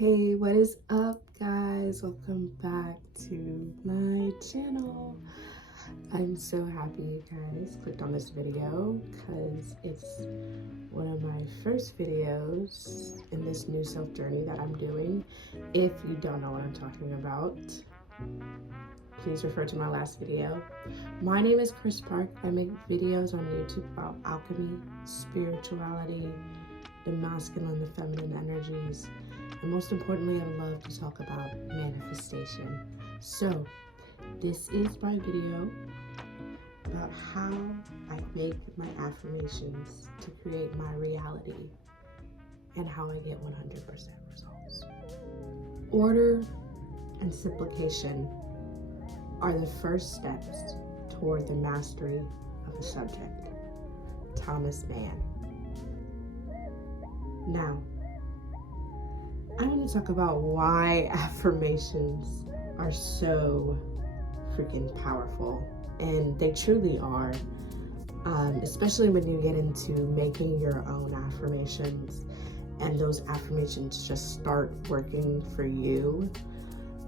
Hey, what is up, guys? Welcome back to my channel. I'm so happy you guys clicked on this video because it's one of my first videos in this new self journey that I'm doing. If you don't know what I'm talking about, please refer to my last video. My name is Parkkrispark. I make videos on YouTube about alchemy, spirituality, the masculine and the feminine energies, and most importantly, I love to talk about manifestation. So this is my video about how I make my affirmations to create my reality and how I get 100% results. Order and simplification are the first steps toward the mastery of a subject. Thomas Mann. Now, I want to talk about why affirmations are so freaking powerful, and they truly are, especially when you get into making your own affirmations and those affirmations just start working for you,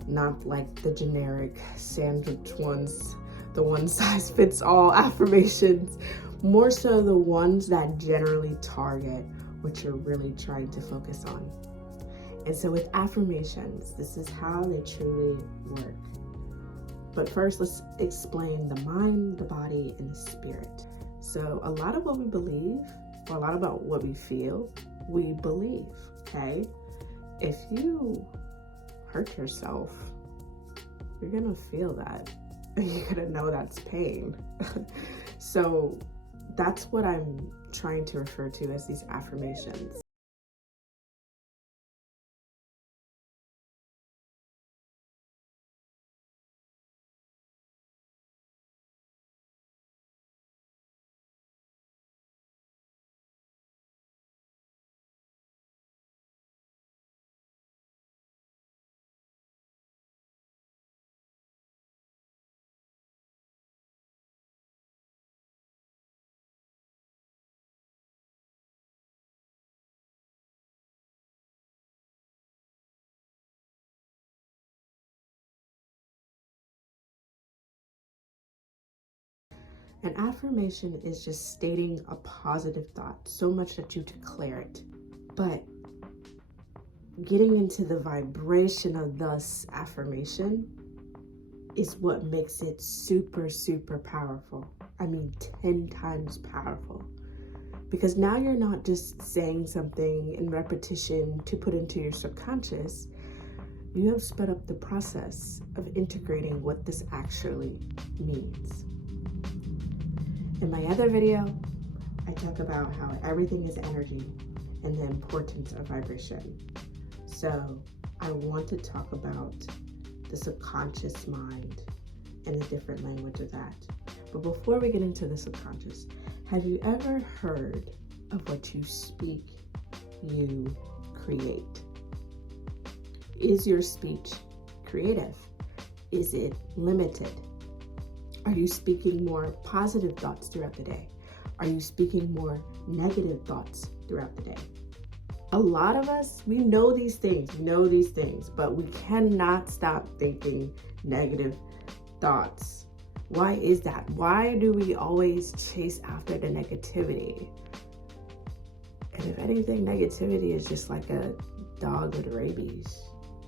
not like the generic sandwich ones, the one size fits all affirmations, more so the ones that generally target what you're really trying to focus on. And so with affirmations, this is how they truly work. But first, let's explain the mind, the body, and the spirit. So a lot of what we believe, or a lot about what we feel, we believe, okay? If you hurt yourself, you're gonna feel that. You're gonna know that's pain. So that's what I'm trying to refer to as these affirmations. An affirmation is just stating a positive thought, so much that you declare it. But getting into the vibration of this affirmation is what makes it super, super powerful. I mean, 10 times powerful. Because now you're not just saying something in repetition to put into your subconscious. You have sped up the process of integrating what this actually means. In my other video, I talk about how everything is energy and the importance of vibration. So I want to talk about the subconscious mind and the different language of that. But before we get into the subconscious, have you ever heard of what you speak, you create? Is your speech creative? Is it limited? Are you speaking more positive thoughts throughout the day? Are you speaking more negative thoughts throughout the day? A lot of us, we know these things, but we cannot stop thinking negative thoughts. Why is that? Why do we always chase after the negativity? And if anything, negativity is just like a dog with rabies.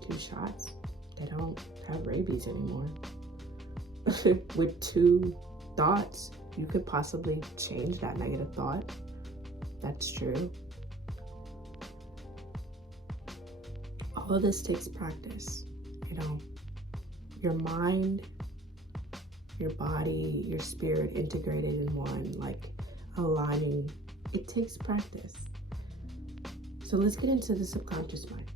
2 shots, they don't have rabies anymore. With 2 thoughts, you could possibly change that negative thought. That's true. All of this takes practice, your mind, your body, your spirit integrated in one, like aligning. It takes practice. So let's get into the subconscious mind.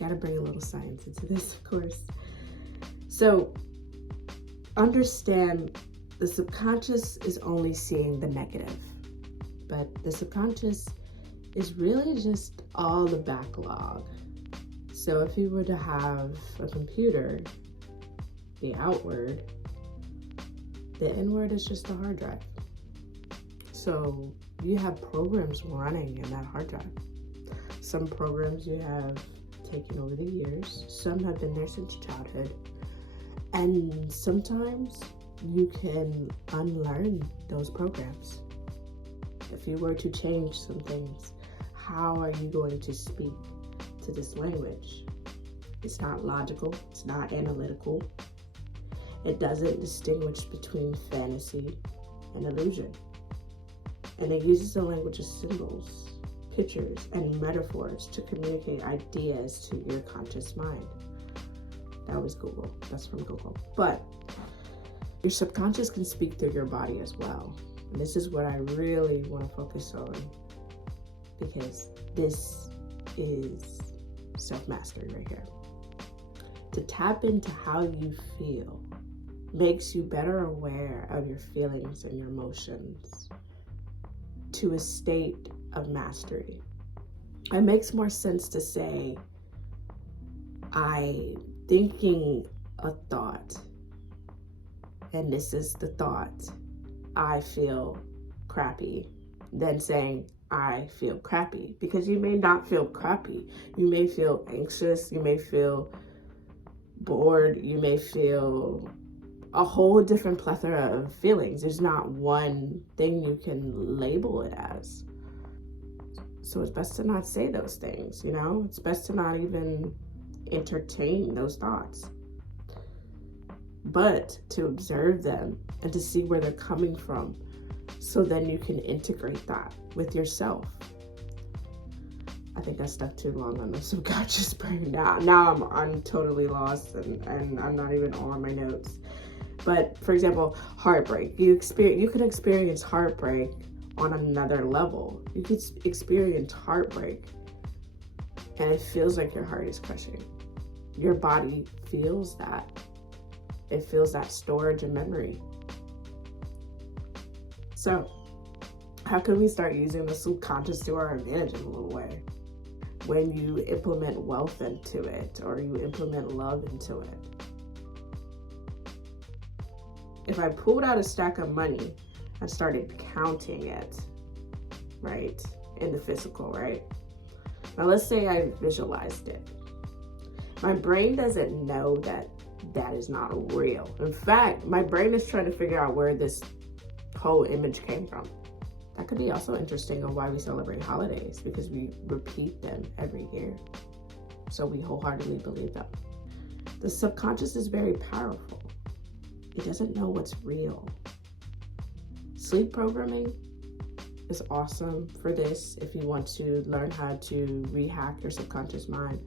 Gotta bring a little science into this, of course. So understand the subconscious is only seeing the negative, but the subconscious is really just all the backlog. So if you were to have a computer, the outward, the inward is just the hard drive. So you have programs running in that hard drive. Some programs you have taken over the years. Some have been there since childhood. And sometimes you can unlearn those programs. If you were to change some things, how are you going to speak to this language? It's not logical. It's not analytical. It doesn't distinguish between fantasy and illusion. And it uses the language of symbols, pictures, and metaphors to communicate ideas to your conscious mind. That was Google. That's from Google. But your subconscious can speak through your body as well. And this is what I really want to focus on, because this is self-mastery right here. To tap into how you feel makes you better aware of your feelings and your emotions to a state of mastery. It makes more sense to say, I'm thinking a thought, and this is the thought, I feel crappy, than saying, I feel crappy, because you may not feel crappy. You may feel anxious, you may feel bored, you may feel a whole different plethora of feelings. There's not one thing you can label it as. So it's best to not say those things, you know? It's best to not even entertain those thoughts, but to observe them and to see where they're coming from, so then you can integrate that with yourself. I think I stuck too long on the subconscious brain. Now I'm totally lost and I'm not even on my notes. But for example, heartbreak. You could experience heartbreak on another level. You could experience heartbreak and it feels like your heart is crushing. Your body feels that. It feels that storage of memory. So, how can we start using the subconscious to our advantage in a little way? When you implement wealth into it, or you implement love into it. If I pulled out a stack of money and started counting it, right, in the physical, right? Now let's say I visualized it. My brain doesn't know that that is not real. In fact, my brain is trying to figure out where this whole image came from. That could be also interesting on why we celebrate holidays, because we repeat them every year. So we wholeheartedly believe them. The subconscious is very powerful. It doesn't know what's real. Sleep programming is awesome for this. If you want to learn how to rehack your subconscious mind,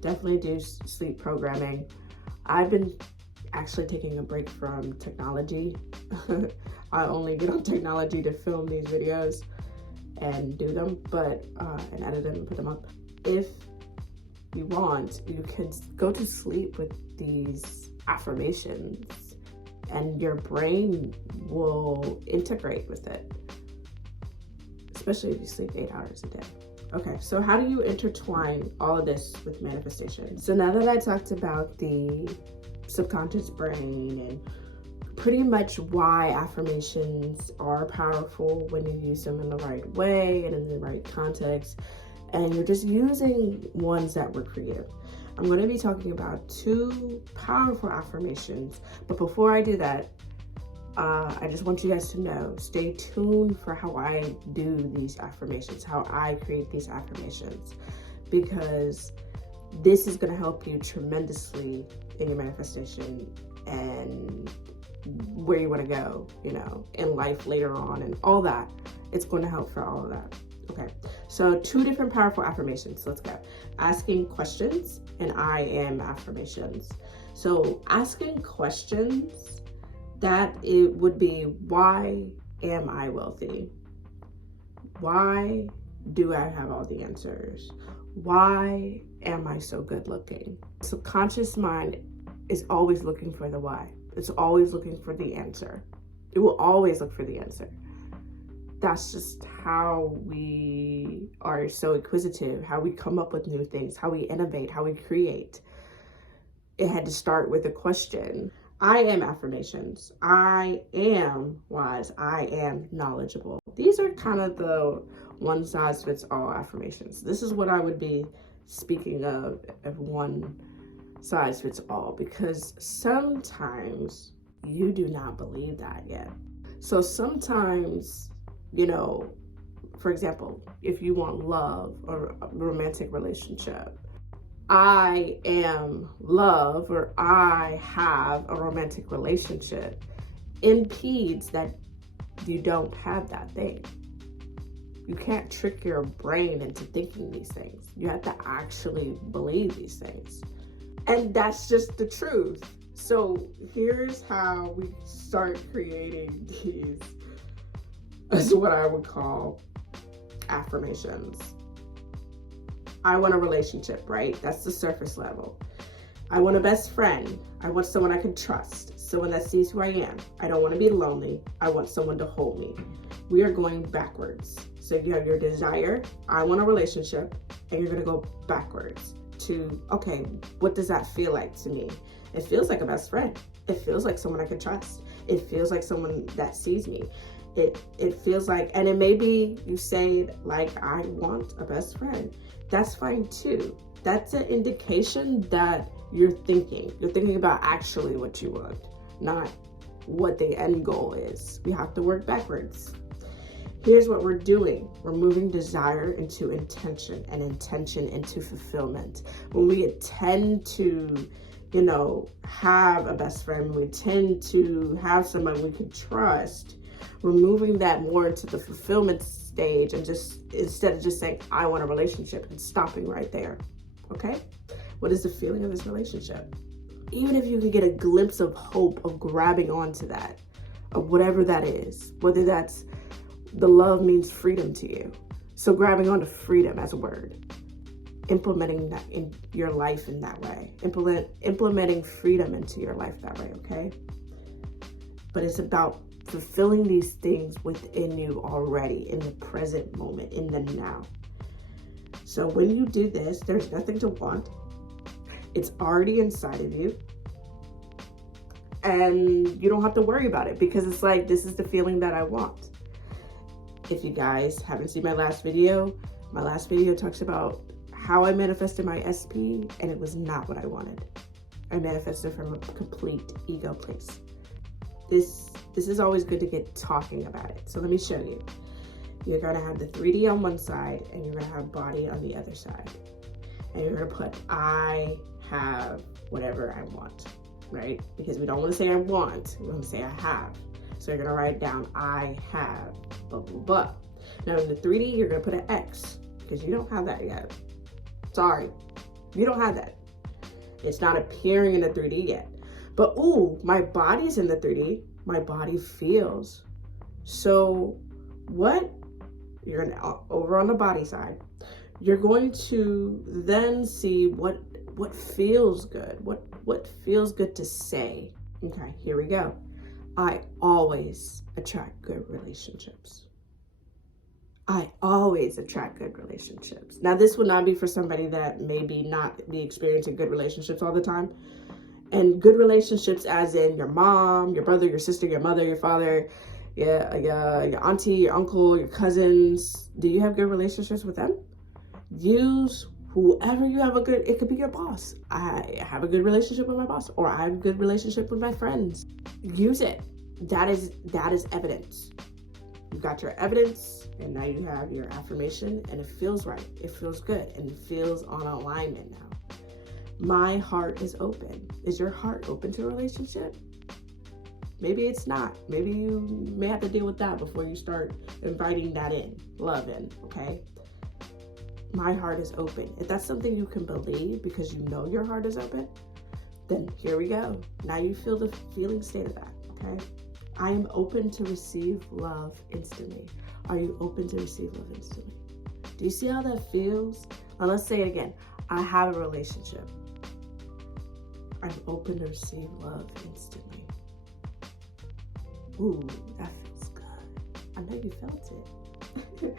definitely do sleep programming. I've been actually taking a break from technology. I only get on technology to film these videos and do them, but and edit them and put them up. If you want, you can go to sleep with these affirmations and your brain will integrate with it, especially if you sleep 8 hours a day. Okay, so how do you intertwine all of this with manifestation? So now that I talked about the subconscious brain and pretty much why affirmations are powerful when you use them in the right way and in the right context, and you're just using ones that were creative, I'm going to be talking about 2 powerful affirmations. But before I do that, I just want you guys to know, stay tuned for how I do these affirmations, how I create these affirmations, because this is going to help you tremendously in your manifestation and where you want to go, you know, in life later on and all that. It's going to help for all of that. Okay, so 2 different powerful affirmations. Let's go. Asking questions and I am affirmations. So asking questions, that it would be, why am I wealthy? Why do I have all the answers? Why am I so good looking? Subconscious mind is always looking for the why. It's always looking for the answer. It will always look for the answer. That's just how we are so inquisitive, how we come up with new things, how we innovate, how we create. It had to start with a question. I am affirmations. I am wise. I am knowledgeable. These are kind of the one size fits all affirmations. This is what I would be speaking of one size fits all, because sometimes you do not believe that yet. So sometimes, for example, if you want love or a romantic relationship, I am love or I have a romantic relationship impedes that you don't have that thing. You can't trick your brain into thinking these things. You have to actually believe these things. And that's just the truth. So here's how we start creating these, as what I would call affirmations. I want a relationship, right? That's the surface level. I want a best friend. I want someone I can trust, someone that sees who I am. I don't want to be lonely. I want someone to hold me. We are going backwards. So you have your desire, I want a relationship, and you're going to go backwards to, okay, what does that feel like to me? It feels like a best friend. It feels like someone I can trust. It feels like someone that sees me. It feels like, and it may be you say like, I want a best friend. That's fine too. That's an indication that you're thinking. You're thinking about actually what you want, not what the end goal is. We have to work backwards. Here's what we're doing. We're moving desire into intention and intention into fulfillment. When we tend to, have a best friend, we tend to have someone we can trust, we're moving that more into the fulfillment stage, and just instead of just saying, I want a relationship, and stopping right there. Okay? What is the feeling of this relationship? Even if you can get a glimpse of hope of grabbing onto that, of whatever that is, whether that's the love means freedom to you. So grabbing onto freedom as a word, implementing that in your life in that way, implementing freedom into your life that way, okay? But it's about fulfilling these things within you already in the present moment, in the now. So when you do this, there's nothing to want. It's already inside of you. And you don't have to worry about it, because it's like, this is the feeling that I want. If you guys haven't seen my last video talks about how I manifested my SP, and it was not what I wanted. I manifested from a complete ego place. This is always good to get talking about it. So let me show you. You're gonna have the 3D on one side, and you're gonna have body on the other side. And you're gonna put, I have whatever I want, right? Because we don't wanna say I want, we wanna say I have. So you're gonna write down, I have, blah, blah, blah. Now in the 3D, you're gonna put an X, because you don't have that yet. Sorry, you don't have that. It's not appearing in the 3D yet. But ooh, my body's in the 3D. My body feels. So what? You're gonna, over on the body side, you're going to then see what feels good, what feels good to say. Okay, here we go. I always attract good relationships. I always attract good relationships. Now, this would not be for somebody that maybe not be experiencing good relationships all the time. And good relationships as in your mom, your brother, your sister, your mother, your father, your auntie, your uncle, your cousins. Do you have good relationships with them? Use whoever you have it could be your boss. I have a good relationship with my boss, or I have a good relationship with my friends. Use it. That is evidence. You got your evidence, and now you have your affirmation, and it feels right. It feels good, and it feels on alignment now. My heart is open. Is your heart open to a relationship? Maybe it's not. Maybe you may have to deal with that before you start inviting that in, love in, okay? My heart is open. If that's something you can believe because you know your heart is open, then here we go. Now you feel the feeling state of that, okay? I am open to receive love instantly. Are you open to receive love instantly? Do you see how that feels? Now let's say it again. I have a relationship. I'm open to receive love instantly. Ooh, that feels good. I know you felt it.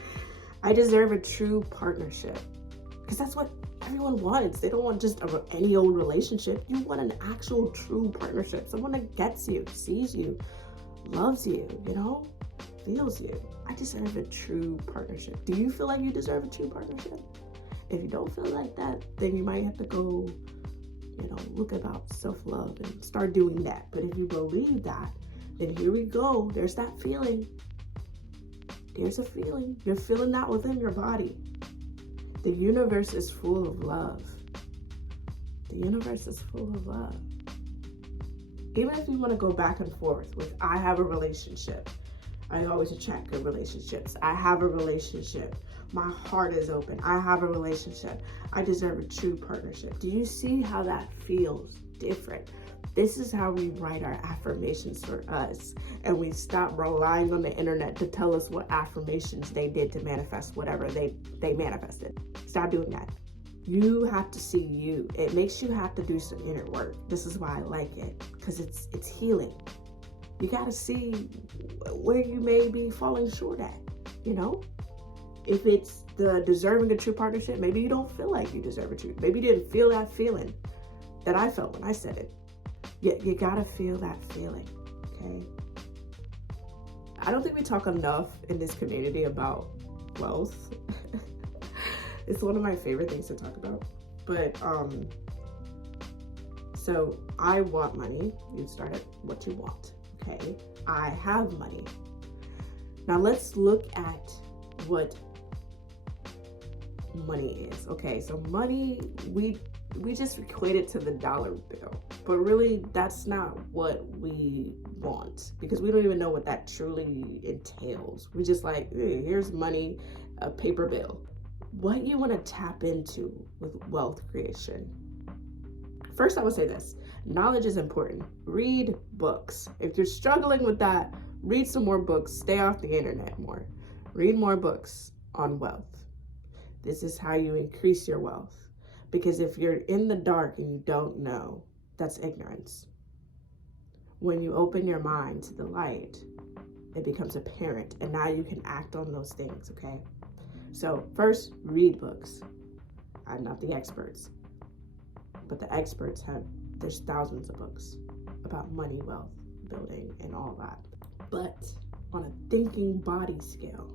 I deserve a true partnership, because that's what everyone wants. They don't want just any old relationship. You want an actual true partnership. Someone that gets you, sees you, loves you, feels you. I deserve a true partnership. Do you feel like you deserve a true partnership? If you don't feel like that, then you might have to go, look about self-love and start doing that. But if you believe that, then here we go. There's that feeling. There's a feeling. You're feeling that within your body. The universe is full of love. The universe is full of love. Even if you want to go back and forth with, I have a relationship. I always attract good relationships. I have a relationship. My heart is open. I have a relationship. I deserve a true partnership. Do you see how that feels different? This is how we write our affirmations for us. And we stop relying on the internet to tell us what affirmations they did to manifest whatever they manifested. Stop doing that. You have to see you. It makes you have to do some inner work. This is why I like it, because it's healing. You got to see where you may be falling short at, If it's the deserving a true partnership, maybe you don't feel like you deserve a true. Maybe you didn't feel that feeling that I felt when I said it. You got to feel that feeling, okay? I don't think we talk enough in this community about wealth. It's one of my favorite things to talk about. But, so I want money. You start at what you want, okay? I have money. Now let's look at what money is. Okay, so money, we just equate it to the dollar bill, but really that's not what we want, because we don't even know what that truly entails. We just like, hey, here's money, a paper bill. What you want to tap into with wealth creation. First, I would say this: knowledge is important. Read books. If you're struggling with that, read some more books. Stay off the internet more. Read more books on wealth. This is how you increase your wealth. Because if you're in the dark and you don't know, that's ignorance. When you open your mind to the light, it becomes apparent, and now you can act on those things, okay? So first, read books. I'm not the experts, but the experts there's thousands of books about money, wealth, building, and all that. But on a thinking body scale,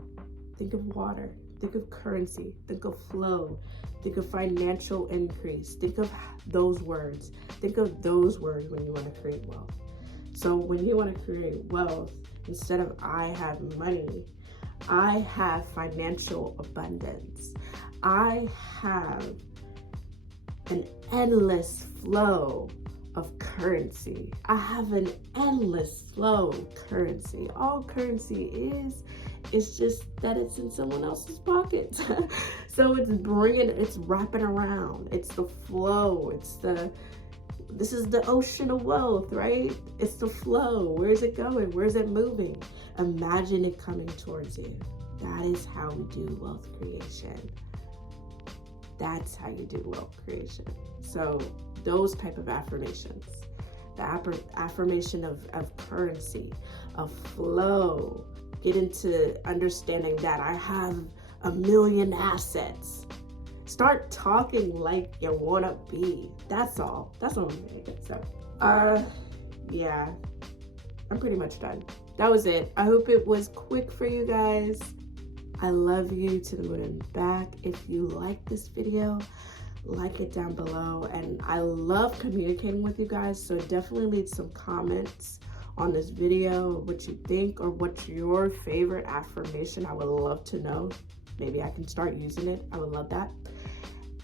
think of water, think of currency, think of flow, think of financial increase, think of those words. Think of those words when you want to create wealth. So when you want to create wealth, instead of I have money, I have financial abundance. I have an endless flow of currency. I have an endless flow of currency. All currency is just that it's in someone else's pocket. So it's wrapping around. It's the flow. This is the ocean of wealth, right? It's the flow. Where's it going? Where's it moving? Imagine it coming towards you. That is how we do wealth creation. That's how you do wealth creation. So those type of affirmations, the affirmation of currency, of flow, get into understanding that I have 1 million assets. Start talking like you want to be. That's all. That's all I'm going to get. So, yeah, I'm pretty much done. That was it. I hope it was quick for you guys. I love you to the moon and back. If you like this video, like it down below. And I love communicating with you guys. So definitely leave some comments on this video, what you think, or what's your favorite affirmation. I would love to know. Maybe I can start using it. I would love that.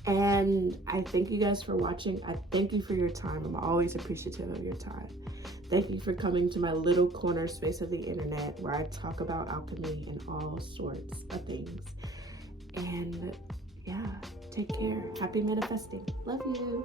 And I thank you guys for watching. I thank you for your time. I'm always appreciative of your time. Thank you for coming to my little corner space of the internet where I talk about alchemy and all sorts of things. And yeah, take care. Happy manifesting. Love you.